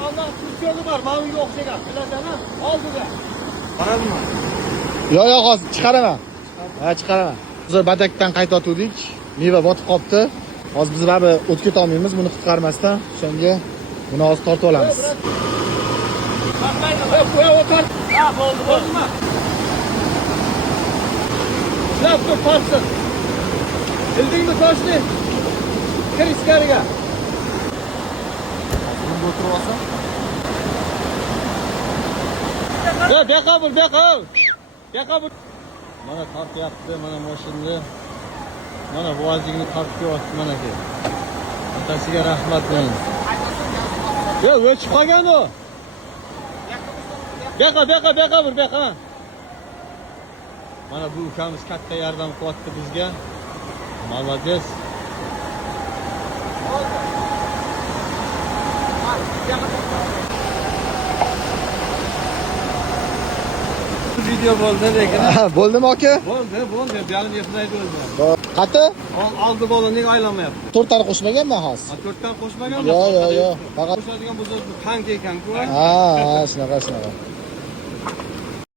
Vallahi Türkiye'li var, mavi yok degan. Bilasan, oldiga. Qaradimi? Yo'q, hozir chiqaraman. Ha, chiqaraman. Hozir batakdan qaytotdik. Meva botib qolibdi. Hozir biz baribir o'tib keta olmaymiz, buni qutqarmasdan. O'shanga buni hozir tortib olamiz. O'tar. Ha, bo'ldimi? Ushab tur, tortsin. Bildingmi toshni? Kir ichkariga. Buni o'tirib olsam. Beqabul. Mana tortyapti, mana mashinani. Mana vojigini tortyapti mana ke. Otasiga rahmat men. O'chib qolgan u. Beqa. Mana bu ukamiz katta yordam qilyapti bizga. Молодец. Video bo'ldi lekin. Bo'ldimi aka? Bo'ldi. Yarim yetmaydi o'zi. Qati? Oldi bolaning aylanmayapti. 4 tani qo'shmaganman hozir. 4 dan qo'shmaganmi? Yo'q. Faqat qo'shadigan bo'lsa tank ekan-ku. ha, shunaqa.